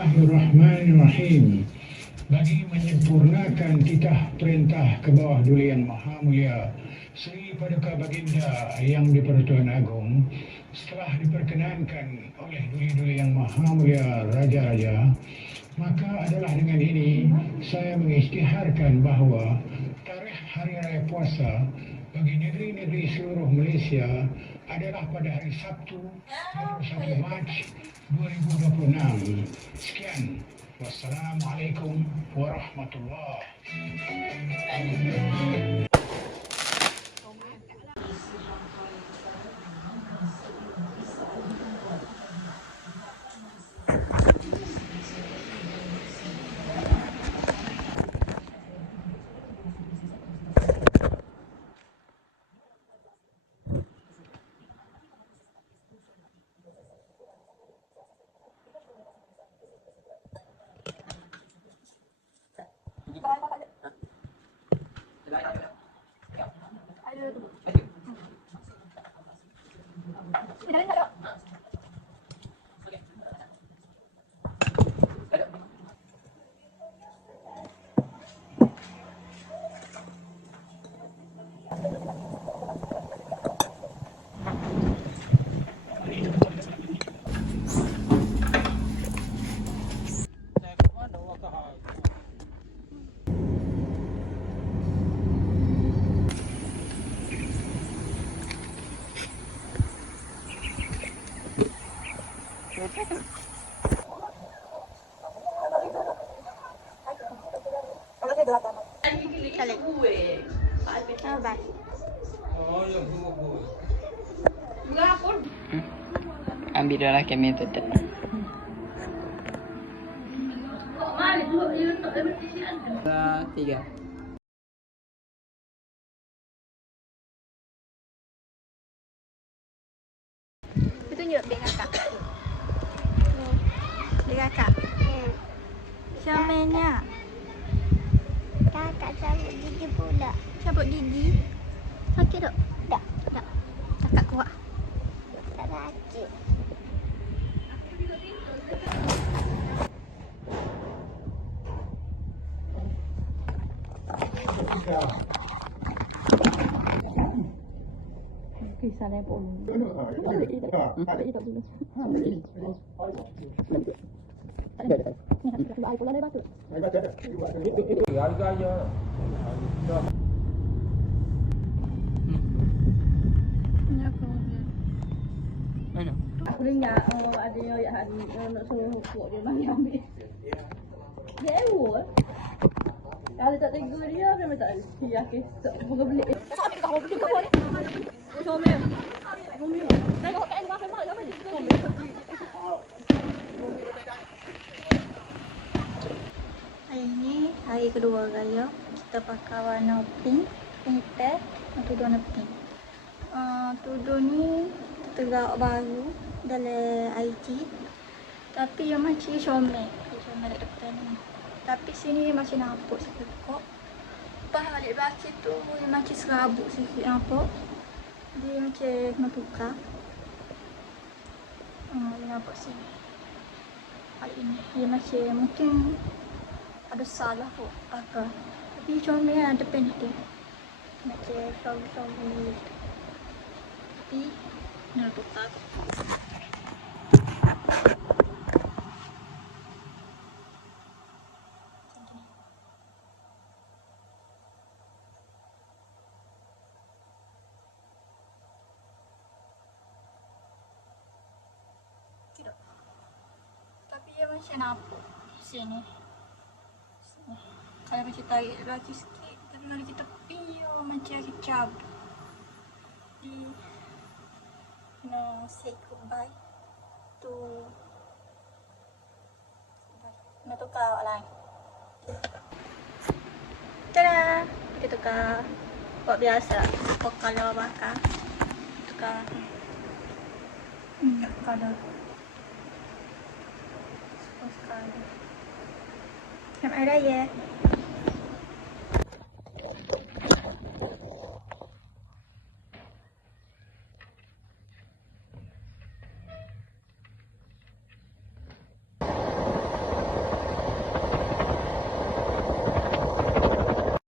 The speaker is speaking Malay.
Bismillahirrahmanirrahim. Bagi menyempurnakan titah perintah ke bawah Duli Yang Maha Mulia Seri Paduka Baginda Yang di-Pertuan Agong, setelah diperkenankan oleh Duli-Duli Yang Maha Mulia Raja-Raja, maka adalah dengan ini saya mengisytiharkan bahawa tarikh Hari Raya Puasa bagi negeri-negeri seluruh Malaysia adalah pada hari Sabtu 21 Mac 2026. Sekian. Wassalamualaikum warahmatullahi wabarakatuh. Ambil dah lah kamera tu tak. Tiga. Tunjuk beg kakak. Beg kakak. Syomennya. Kakak cabut gigi pula. Cabut gigi? Sakit tak? Tak. Tak. Kakak kuat. Tak sakit. Kisah yang pun. Aku ingat ada yang ayat hari nak suruh hukuk dia mari ambil. Dia ewo. Kalau tak tegur dia memang tak dia kesok moga beli. Tak ambil kau beli kau ni. Comel. Comel. Tengok kat rumah memang apa dia comel. Hari ni hari kedua raya. Kita pakai warna pink, pink tag, tudung warna pink. Tudung ni tegak baru dalam IT. Tapi yang macam comel. Comel dekat depan ni. Tapi sini macam nampak sikit kok. Pas balik belakang tu dia macam serabut sikit nampak. Dia macam kena tukar. Dia nampak sini. Kali ini dia macam mungkin ada salah kot pakai. Tapi comel lah depan dia. Macam flower-flower. Tapi kena tukar kot. Tapi dia macam nampak sini. Kalau macam tarik lagi sikit, tapi kalau kita tepi macam kecap. Jadi kena say goodbye to kena tukar awak lain. Tada! Kita tukar buat biasa. Buat color bakar. Tukar color. Selamat Hari Raya.